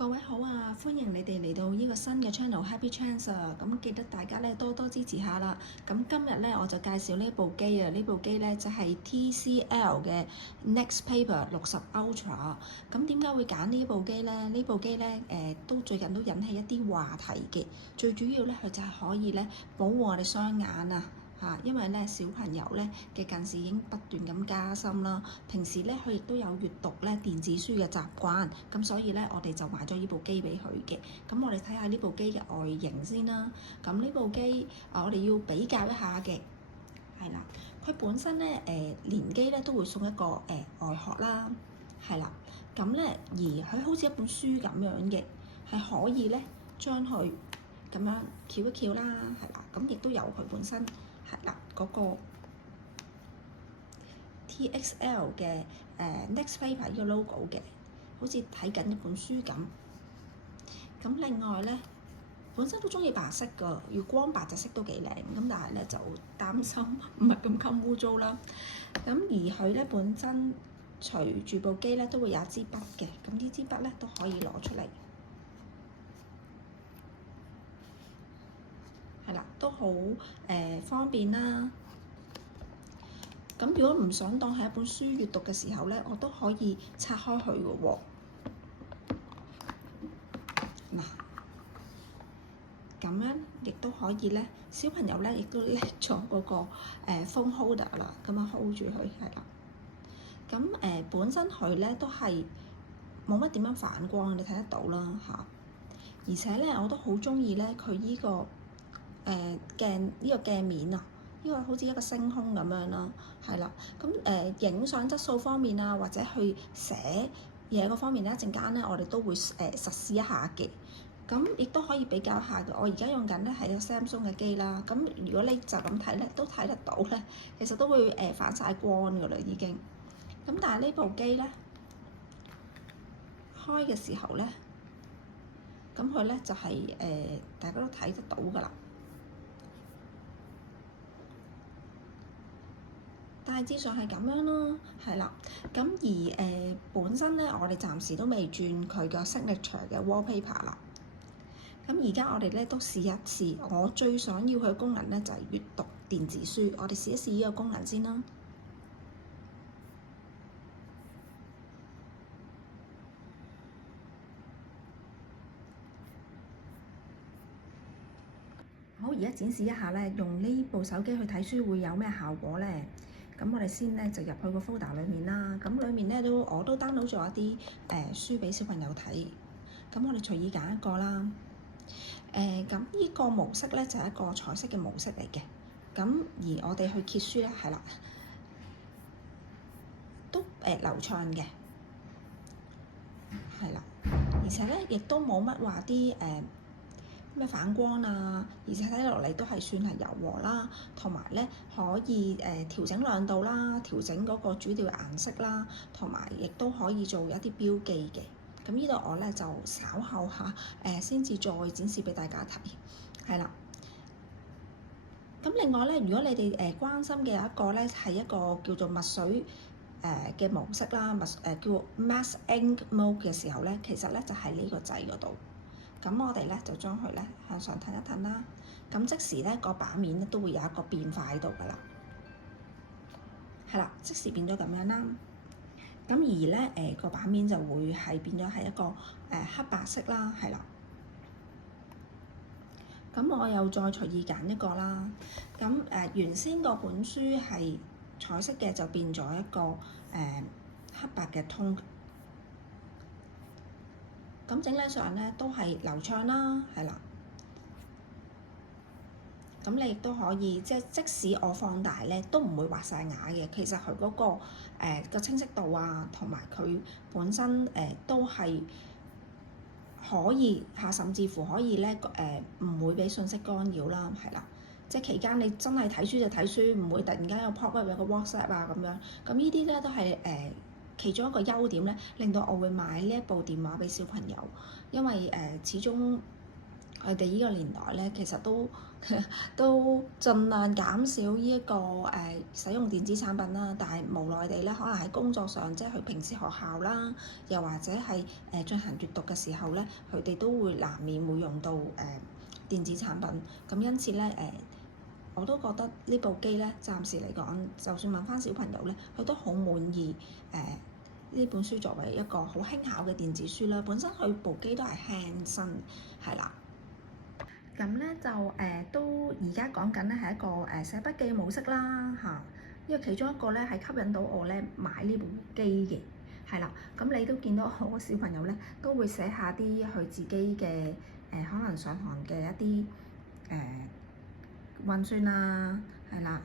各位好啊，歡迎你哋嚟到呢個新嘅 channel Happy Chance 啊！咁記得大家咧多多支持下啦。咁今日咧我就介紹呢部機啊，呢部機咧就係 TCL 嘅 Nextpaper 60 Ultra。咁點解會揀呢部機咧？呢部機咧都最近都引起一啲話題嘅。最主要咧佢就係可以咧保護我哋雙眼啊！因為咧小朋友咧嘅近視已經不斷咁加深啦，平時咧佢亦都有閱讀咧電子書嘅習慣，咁所以咧我哋就買咗呢部機俾佢嘅。咁我哋睇下呢部機嘅外形先啦。咁呢部機我哋要比較一下嘅，係啦，佢本身咧連機咧都會送一個外殼啦，係啦。咁咧而佢好似一本書咁樣嘅，係可以咧將佢咁樣翹一翹啦，係啦。咁亦都有佢本身。係啦，嗰個 TCL 嘅Nextpaper 呢個 logo 嘅，好似睇緊一本書咁。咁另外咧，本身都中意白色㗎，要光白隻色都幾靚。咁但係咧就擔心唔係咁襟污糟啦。咁而佢咧本身隨住部機咧都會有一支筆嘅，咁呢支筆咧都可以攞出嚟。係啦，都好方便啦。咁如果唔想當係一本書閱讀嘅時候咧，我都可以拆開佢嘅喎。嗱，咁樣亦都可以咧，小朋友咧亦都拎咗嗰個phone holder 啦，咁樣 hold 住佢係啦。咁本身佢咧都係冇乜點樣反光，你睇得到啦嚇。而且咧我都好中意咧佢依個鏡面啊，呢個好似一個星空咁樣啦，係啦。咁影相質素方面啊，或者去寫嘢嗰方面咧，一陣間咧我哋都會實試一下嘅。咁亦都可以比較下嘅。我而家用緊咧係個 Samsung 嘅機啦。咁如果你就咁睇咧，都睇得到咧，其實都會反晒光㗎啦已經。咁但係呢部機咧開嘅時候咧，咁佢咧就係大家都睇得到㗎啦。大致上係咁樣咯，係啦。咁而本身咧，我哋暫時都未轉佢個 signature 嘅 wallpaper 啦。咁而家我哋咧都試一試，我最想要佢嘅功能咧就係閱讀電子書。我哋試一試呢個功能先啦。好，而家展示一下咧，用呢部手機去睇書會有咩效果咧？咁我哋先咧就入去個 folder 裡面啦。咁裡面咧我都 download 咗一啲書俾小朋友睇。咁我哋隨意揀一個啦。咁呢個模式咧就係一個彩色嘅模式嚟嘅。咁而我哋去揭書咧係啦，都流暢嘅，係啦。而且咧亦都冇乜話啲咩反光啊，而且睇落嚟都係算係柔和啦，同埋咧可以調整亮度啦，調整嗰個主調顏色啦，同埋亦都可以做一啲標記嘅。咁呢度我咧就稍後先至再展示俾大家睇，係啦。咁另外咧，如果你哋關心嘅有一個咧係一個叫做墨水嘅模式啦，叫 Max Ink Mode 嘅時候咧，其實咧就喺呢個掣嗰度。咁我哋咧就將佢咧向上褪一褪啦。咁即時咧個版面咧都會有一個變化喺度㗎啦，係啦，即時變咗咁樣啦。咁而咧個版面就會係變咗係一個黑白色啦，係啦。咁我又再隨意揀一個啦。咁原先嗰本書係彩色嘅，就變咗一個黑白嘅通。咁整體上咧都係流暢啦，係啦。咁你亦都可以，即使我放大咧，都唔會畫晒牙嘅。其實佢嗰個清晰度啊，同埋佢本身都係可以甚至乎可以咧唔會俾信息干擾啦，係啦。即期間你真係睇書就睇書，唔會突然間有 pop up 有個 WhatsApp 啊咁樣。咁呢啲咧都係其中一個優點咧，令到我會買呢一部電話俾小朋友，因為始終我哋呢個年代咧，其實都都盡量減少呢、一個使用電子產品啦。但係無奈地咧，可能喺工作上，即係佢平時學校啦，又或者係進行閱讀嘅時候咧，佢哋都會難免會用到電子產品。咁因此咧我都覺得呢部機咧，暫時嚟講，就算問翻小朋友咧，佢都好滿意呢本書作為一個好輕巧嘅電子書啦。本身佢部機都係輕身，係啦。咁咧就都而家講緊咧係一個寫筆記模式啦嚇，因為其中一個咧係吸引到我咧買呢部機嘅，係啦。咁你都見到我個小朋友咧都會寫下啲佢自己嘅可能上堂嘅一啲運算啊，係啦，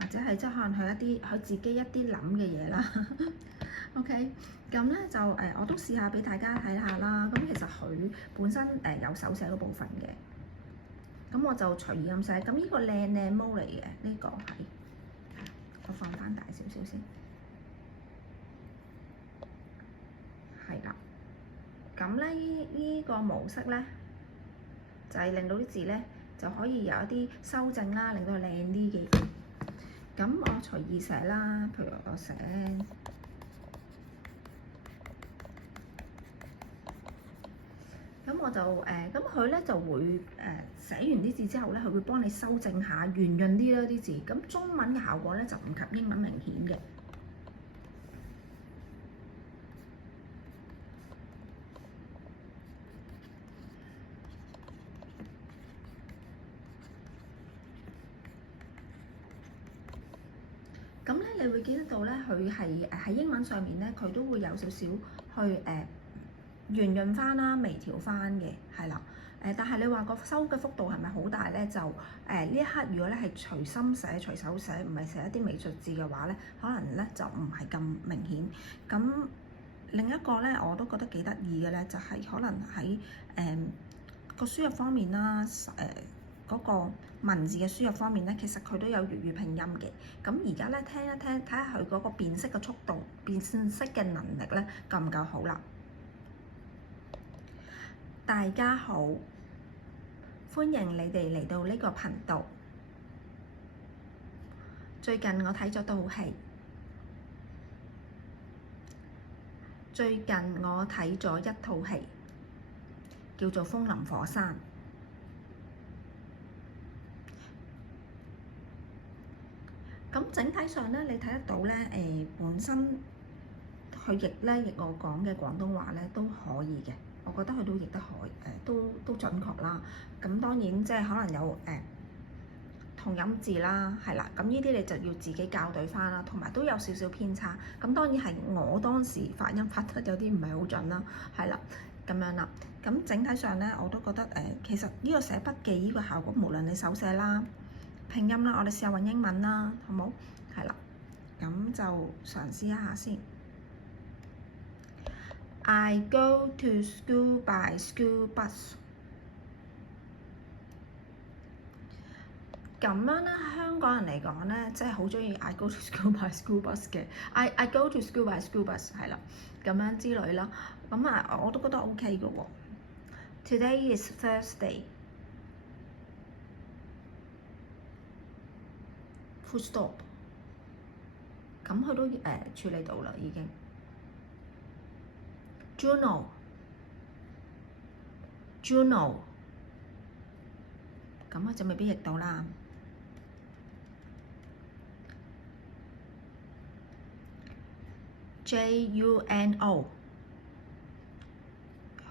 或者係即係可能佢自己一啲諗嘅嘢啦。OK。咁咧就我都試下俾大家睇下啦。咁其實佢本身有手寫嗰部分嘅，咁我就隨意咁寫。咁呢個靚毛嚟嘅，呢個係我放翻大少少先，係啦。咁咧呢個模式咧就係令到啲字咧就可以有一啲修正啦，令到佢靚啲嘅。咁我隨意寫啦，譬如我寫。咁我就咁佢咧就會寫完啲字之後咧，佢會幫你修正下，圓潤啲啦啲字。咁中文嘅效果咧就唔及英文明顯嘅。咁咧，你會見得到咧，佢係喺英文上面咧，佢都會有少少去圓潤翻啦、微調翻嘅，係啦。但係你話個修嘅幅度係咪好大咧？就呢一刻，如果咧係隨心寫、隨手寫，唔係寫一啲美術字嘅話咧，可能咧就唔係咁明顯。咁另一個咧，我都覺得幾得意嘅咧，就係可能喺個輸入方面啦，嗰個文字嘅輸入方面咧，其實佢都有粵語拼音嘅。咁而家咧聽一聽，睇下佢嗰個辨識嘅速度、辨識嘅能力咧夠唔夠好啦。大家好，歡迎你哋嚟到呢個頻道。最近我睇咗套戲，一套戲叫做《風林火山》。咁整體上咧，你睇得到咧，本身佢譯我講嘅廣東話咧都可以嘅。我覺得佢都譯得都準確啦。咁當然即係可能有同音字啦，係啦。咁呢啲你就要自己校對翻啦，同埋都有少少偏差。咁當然係我當時發音發得有啲唔係好準啦，係啦，咁樣啦。咁整體上咧，我都覺得其實呢個寫筆記呢個效果，無論你手寫啦、拼音啦，我哋試下揾英文啦，好冇？係啦，咁就嘗試一下先。I go to school by school bus。咁樣咧，香港人嚟講咧，即係好中意 I go to school by school bus 嘅。I go to school by school bus 係啦，咁樣之類啦。咁啊，我都覺得 OK 嘅喎。Today is Thursday。Full stop。咁佢都處理到啦，已經。Juno。咁我就未必譯到啦。Juno。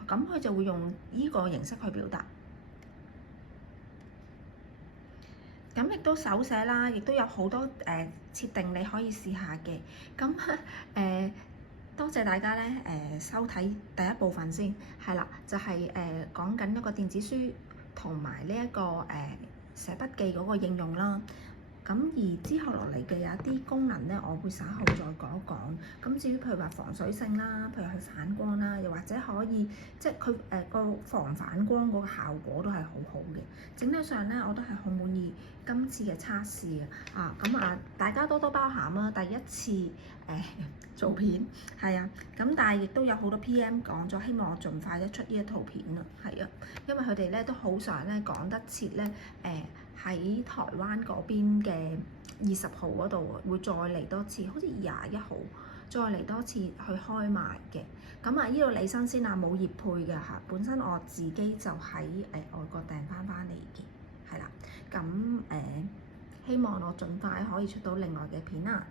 咁佢就會用呢個形式去表達。咁亦都手寫啦，亦都有好多設定你可以試下嘅。咁多謝大家咧收睇第一部分先，係啦，就係講緊一個電子書同埋呢一個寫筆記嗰個應用啦。咁而之後落嚟嘅有一啲功能咧，我會稍後再講一講。咁至於譬如話防水性啦，譬如佢反光啦，又或者可以即係佢個防反光嗰個效果都係好好嘅。整體上咧，我都係好滿意今次嘅測試啊！咁大家多多包涵啊！第一次做片係啊，咁但係亦都有好多 PM 講咗，希望我盡快出呢一套片啊，係啊，因為佢哋咧都好想咧趕得切咧喺台灣嗰邊嘅20號嗰度會再嚟多次，好似21號再嚟多次去開賣嘅。咁呢度嚟新鮮啊，冇業配嘅嚇，本身我自己就喺外國訂翻嚟嘅，係啦。咁希望我盡快可以出到另外嘅片啦。